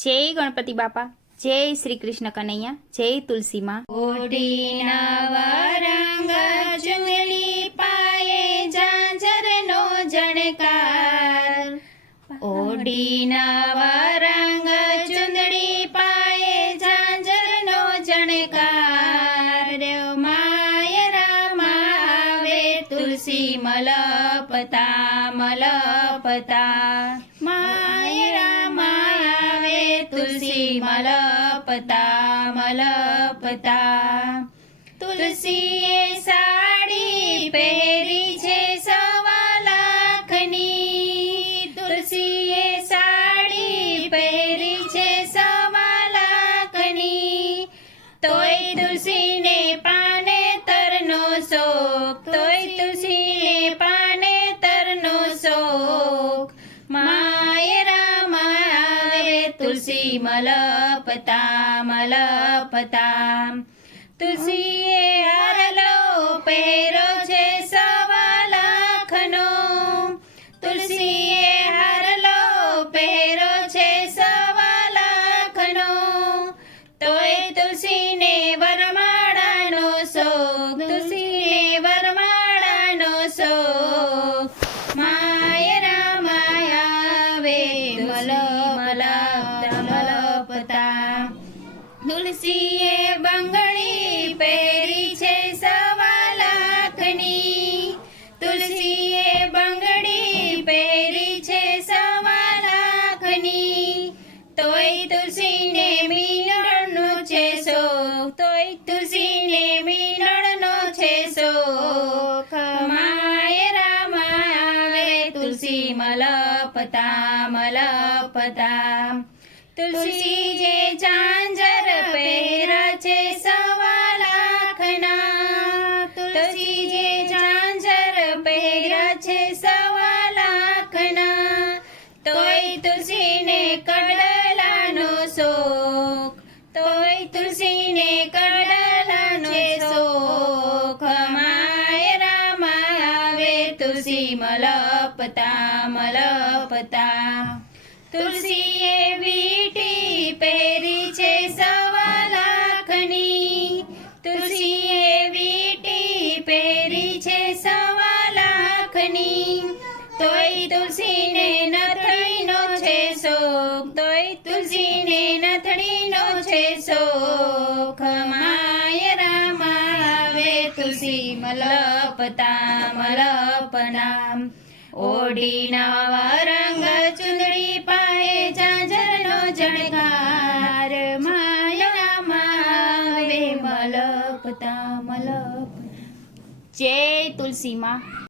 जय गणपति बापा, जय श्री कृष्ण कन्हैया, जय तुलसी माँ। ओढ़ीना रंग चुंदड़ी पाए झांझरनो जणकार। ओढ़ीना रंग चुंदड़ी पाए झांझरनो जणकार। माय रामावे तुलसी मलपता मलपता। माय रामावे तुलसी मलपता मलपता। तुलसीए साड़ी पहेरी छे सवा लाखनी। तुलसीए साड़ी पहेरी छे सवा लाखनी। तोय तुलसी ने पाने तरनो शोक। तोय तुलसी ने पाने तरनो शोक। माय रामावे तुलसी मलपता मलपता। तुलसीए हारलो पहेरो छे सवा लाखनो। तुलसीए हारलो पहेरो छे सवा लाखनो। तोय तुलसी ने वरमाळानो शोक। तुलसीने वरमाळानो शोक। माय रामावे मलपता मलपता। तुलसीए બંગડી પહેરી છે સવા લાખની। તુલસીએ બંગડી પહેરી છે સવા લાખની। તોય તુલસીને મિલણનો છે શોખ। તોય તુલસીને મિલણનો છે શોખ। માય રામાવે તુલસી મલપતા મલપતા। तुलसी जे झांझर पहेरा छे सवा लाखना। तुलसी जे झांझर पहेरा छे सवा लाखना। तोय तुलसी ने कड़लानो शोक। तोय तुलसी ने कड़लानो शोक। माय रामावे तुलसी मलपता मलपता। तुलसीए वीटी पहेरी छे सवा लाखनी। तुलसीए वीटी पहेरी छे सवा लाखनी। तोय तुलसीने नथड़ीनो छे शोक। तोय तुलसीने नथड़ीनो छे शोक। माय रामावे तुलसी मलपता मलपना। ओढ़ीना रंग चुंदड़ी पाए झांझरनो जणकार। माय रामावे मलपता मलपता। जय तुलसी माँ।